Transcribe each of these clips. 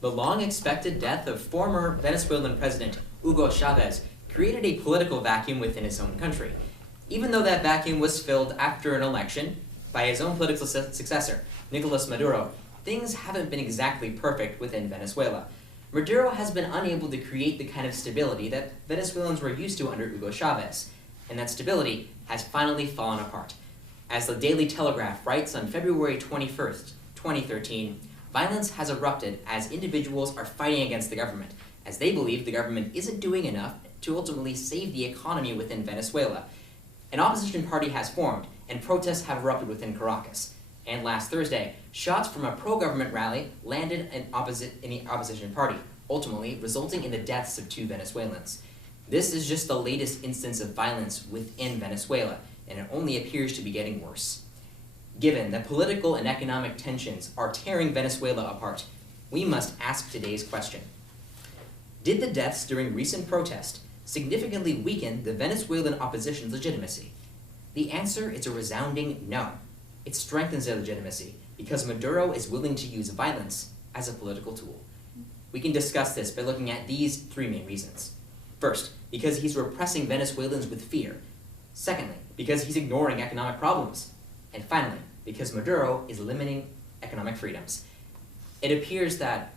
The long-expected death of former Venezuelan President Hugo Chavez created a political vacuum within his own country. Even though that vacuum was filled after an election by his own political successor, Nicolas Maduro, things haven't been exactly perfect within Venezuela. Maduro has been unable to create the kind of stability that Venezuelans were used to under Hugo Chavez, and that stability has finally fallen apart. As the Daily Telegraph writes on February 21st, 2013, violence has erupted as individuals are fighting against the government, as they believe the government isn't doing enough to ultimately save the economy within Venezuela. An opposition party has formed, and protests have erupted within Caracas. And last Thursday, shots from a pro-government rally landed in the opposition party, ultimately resulting in the deaths of 2 Venezuelans. This is just the latest instance of violence within Venezuela, and it only appears to be getting worse. Given that political and economic tensions are tearing Venezuela apart, we must ask today's question. Did the deaths during recent protests significantly weaken the Venezuelan opposition's legitimacy? The answer is a resounding no. It strengthens their legitimacy because Maduro is willing to use violence as a political tool. We can discuss this by looking at these 3 main reasons. First, because he's repressing Venezuelans with fear. Secondly, because he's ignoring economic problems. And finally, because Maduro is limiting economic freedoms. It appears that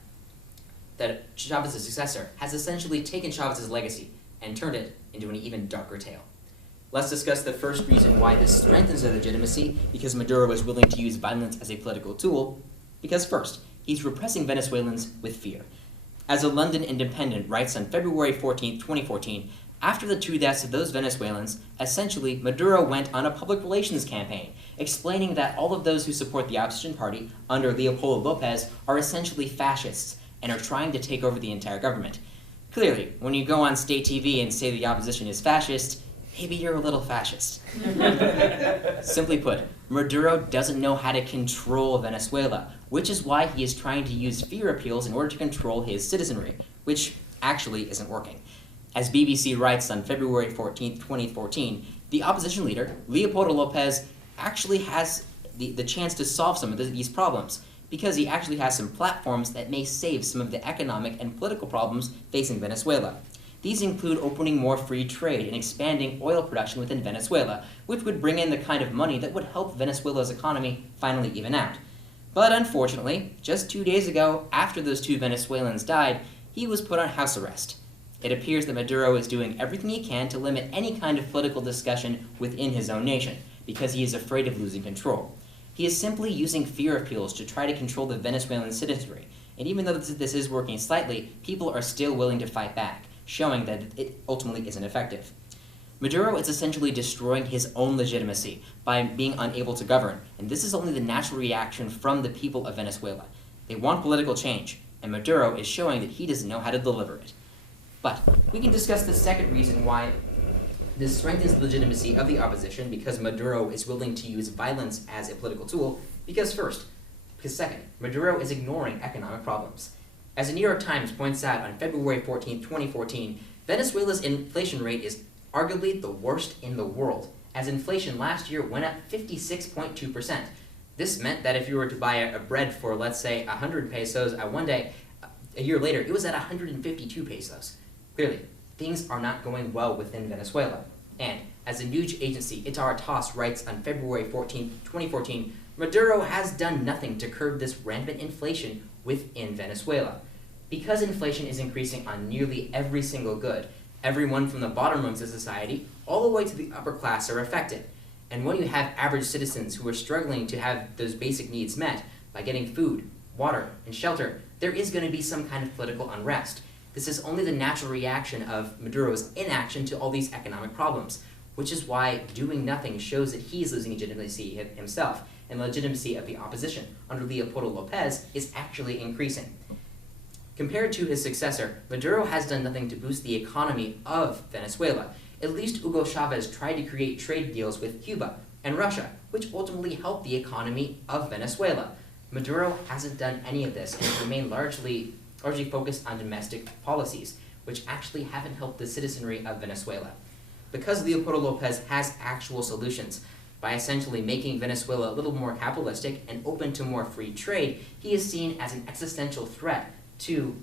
Chavez's successor has essentially taken Chavez's legacy and turned it into an even darker tale. Let's discuss the first reason why this strengthens their legitimacy, because Maduro is willing to use violence as a political tool, because first, he's repressing Venezuelans with fear. As a London Independent writes on February 14, 2014, after the 2 deaths of those Venezuelans, essentially Maduro went on a public relations campaign, explaining that all of those who support the opposition party under Leopoldo Lopez are essentially fascists and are trying to take over the entire government. Clearly, when you go on state TV and say the opposition is fascist, maybe you're a little fascist. Simply put, Maduro doesn't know how to control Venezuela, which is why he is trying to use fear appeals in order to control his citizenry, which actually isn't working. As BBC writes on February 14, 2014, the opposition leader, Leopoldo Lopez, actually has the chance to solve some of these problems, because he actually has some platforms that may save some of the economic and political problems facing Venezuela. These include opening more free trade and expanding oil production within Venezuela, which would bring in the kind of money that would help Venezuela's economy finally even out. But unfortunately, just 2 days ago, after those 2 Venezuelans died, he was put on house arrest. It appears that Maduro is doing everything he can to limit any kind of political discussion within his own nation, because he is afraid of losing control. He is simply using fear appeals to try to control the Venezuelan citizenry, and even though this is working slightly, people are still willing to fight back, showing that it ultimately isn't effective. Maduro is essentially destroying his own legitimacy by being unable to govern, and this is only the natural reaction from the people of Venezuela. They want political change, and Maduro is showing that he doesn't know how to deliver it. But we can discuss the second reason why this strengthens the legitimacy of the opposition, because Maduro is willing to use violence as a political tool, because second, Maduro is ignoring economic problems. As the New York Times points out on February 14, 2014, Venezuela's inflation rate is arguably the worst in the world, as inflation last year went up 56.2%. This meant that if you were to buy a bread for, let's say, 100 pesos one day, a year later, it was at 152 pesos. Clearly, things are not going well within Venezuela. And as the news agency Itartas writes on February 14, 2014, Maduro has done nothing to curb this rampant inflation within Venezuela. Because inflation is increasing on nearly every single good, everyone from the bottom rungs of society all the way to the upper class are affected. And when you have average citizens who are struggling to have those basic needs met by getting food, water, and shelter, there is going to be some kind of political unrest. This is only the natural reaction of Maduro's inaction to all these economic problems, which is why doing nothing shows that he is losing legitimacy himself, and the legitimacy of the opposition under Leopoldo Lopez is actually increasing. Compared to his successor, Maduro has done nothing to boost the economy of Venezuela. At least Hugo Chavez tried to create trade deals with Cuba and Russia, which ultimately helped the economy of Venezuela. Maduro hasn't done any of this and has remained largely focused on domestic policies, which actually haven't helped the citizenry of Venezuela. Because Leopoldo Lopez has actual solutions, by essentially making Venezuela a little more capitalistic and open to more free trade, he is seen as an existential threat to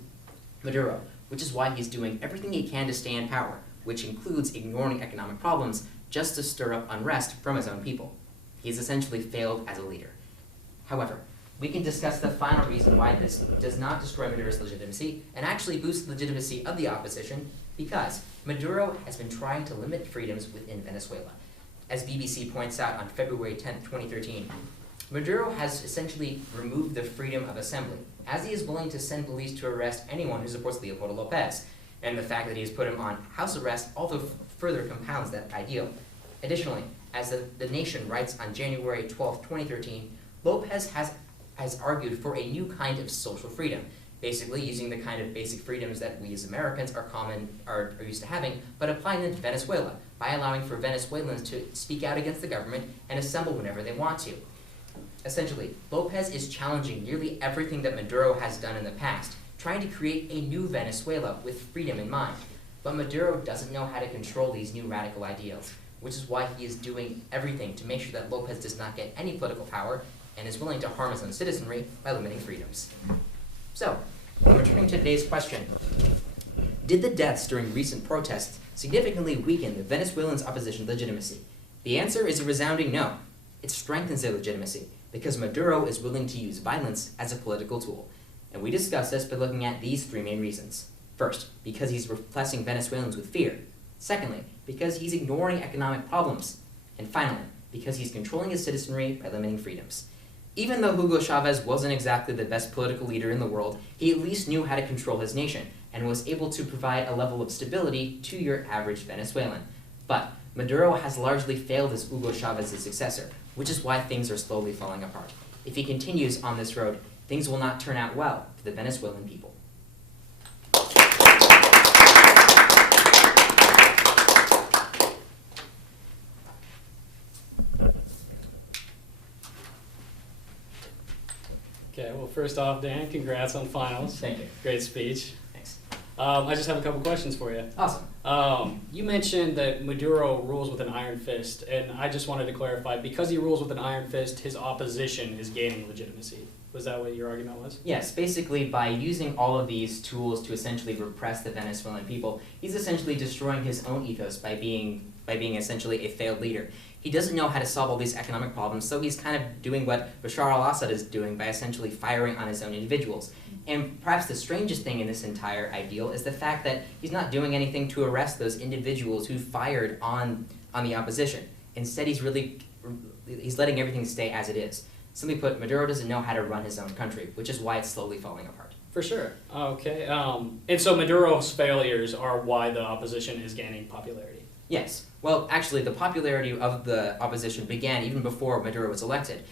Maduro, which is why he's doing everything he can to stay in power, which includes ignoring economic problems just to stir up unrest from his own people. He's essentially failed as a leader. However, we can discuss the final reason why this does not destroy Maduro's legitimacy and actually boost the legitimacy of the opposition, because Maduro has been trying to limit freedoms within Venezuela. As BBC points out on February 10, 2013, Maduro has essentially removed the freedom of assembly, as he is willing to send police to arrest anyone who supports Leopoldo Lopez, and the fact that he has put him on house arrest also further compounds that ideal. Additionally, as the Nation writes on January 12, 2013, Lopez has argued for a new kind of social freedom, basically using the kind of basic freedoms that we as Americans are used to having, but applying them to Venezuela by allowing for Venezuelans to speak out against the government and assemble whenever they want to. Essentially, Lopez is challenging nearly everything that Maduro has done in the past, trying to create a new Venezuela with freedom in mind. But Maduro doesn't know how to control these new radical ideals, which is why he is doing everything to make sure that Lopez does not get any political power and is willing to harm his own citizenry by limiting freedoms. So, returning to today's question, did the deaths during recent protests significantly weaken the Venezuelans' opposition legitimacy? The answer is a resounding no. It strengthens their legitimacy, because Maduro is willing to use violence as a political tool. And we discuss this by looking at these three main reasons. First, because he's repressing Venezuelans with fear. Secondly, because he's ignoring economic problems. And finally, because he's controlling his citizenry by limiting freedoms. Even though Hugo Chavez wasn't exactly the best political leader in the world, he at least knew how to control his nation, and was able to provide a level of stability to your average Venezuelan. But Maduro has largely failed as Hugo Chavez's successor, which is why things are slowly falling apart. If he continues on this road, things will not turn out well for the Venezuelan people. Okay, well, first off, Dan, congrats on finals. Thank you. Great speech. Thanks. I just have a couple questions for you. Awesome. You mentioned that Maduro rules with an iron fist, and I just wanted to clarify, because he rules with an iron fist, his opposition is gaining legitimacy. Was that what your argument was? Yes, basically by using all of these tools to essentially repress the Venezuelan people, he's essentially destroying his own ethos by being essentially a failed leader. He doesn't know how to solve all these economic problems, so he's kind of doing what Bashar al-Assad is doing by essentially firing on his own individuals. And perhaps the strangest thing in this entire ideal is the fact that he's not doing anything to arrest those individuals who fired on the opposition. Instead, he's letting everything stay as it is. Simply put, Maduro doesn't know how to run his own country, which is why it's slowly falling apart. For sure. Okay. And so Maduro's failures are why the opposition is gaining popularity. Yes. Well, actually, the popularity of the opposition began even before Maduro was elected.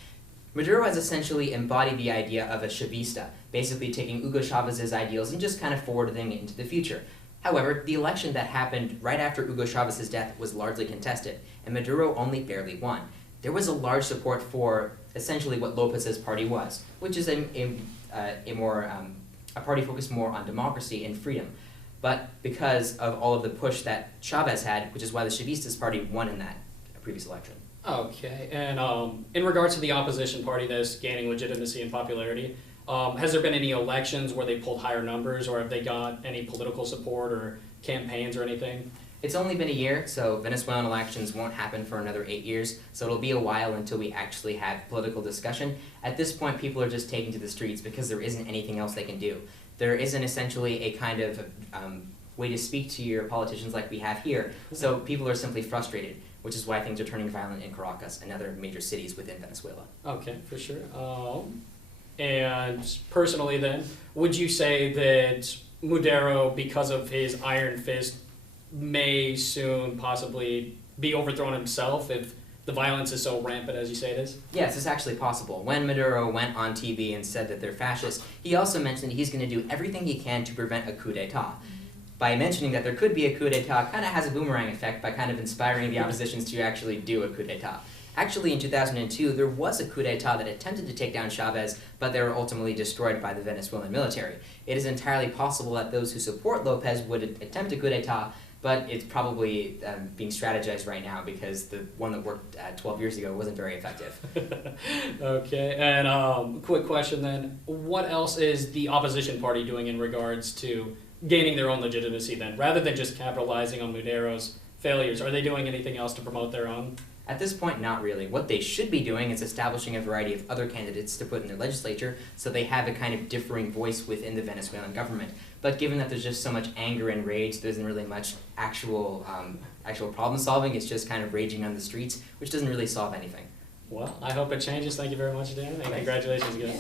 Maduro has essentially embodied the idea of a Chavista, basically taking Hugo Chavez's ideals and just kind of forwarding it into the future. However, the election that happened right after Hugo Chavez's death was largely contested, and Maduro only barely won. There was a large support for essentially what Lopez's party was, which is a party focused more on democracy and freedom. But because of all of the push that Chavez had, which is why the Chavistas party won in that previous election. Okay, and in regards to the opposition party that's gaining legitimacy and popularity, has there been any elections where they pulled higher numbers, or have they got any political support or campaigns or anything? It's only been a year, so Venezuelan elections won't happen for another 8 years, so it'll be a while until we actually have political discussion. At this point, people are just taking to the streets because there isn't anything else they can do. There isn't essentially a kind of way to speak to your politicians like we have here, so people are simply frustrated, which is why things are turning violent in Caracas and other major cities within Venezuela. Okay, for sure. And personally then, would you say that Maduro, because of his iron fist, may soon possibly be overthrown himself if the violence is so rampant as you say it is? Yes, it's actually possible. When Maduro went on TV and said that they're fascist, he also mentioned he's going to do everything he can to prevent a coup d'etat. By mentioning that there could be a coup d'etat kind of has a boomerang effect by kind of inspiring the oppositions to actually do a coup d'etat. Actually, in 2002, there was a coup d'etat that attempted to take down Chavez, but they were ultimately destroyed by the Venezuelan military. It is entirely possible that those who support Lopez would attempt a coup d'etat, but it's probably being strategized right now because the one that worked 12 years ago wasn't very effective. Okay, and quick question then. What else is the opposition party doing in regards to gaining their own legitimacy then? Rather than just capitalizing on Mudero's failures, are they doing anything else to promote their own? At this point, not really. What they should be doing is establishing a variety of other candidates to put in their legislature so they have a kind of differing voice within the Venezuelan government. But given that there's just so much anger and rage, there isn't really much actual problem solving. It's just kind of raging on the streets, which doesn't really solve anything. Well, I hope it changes. Thank you very much, Dan, and congratulations again.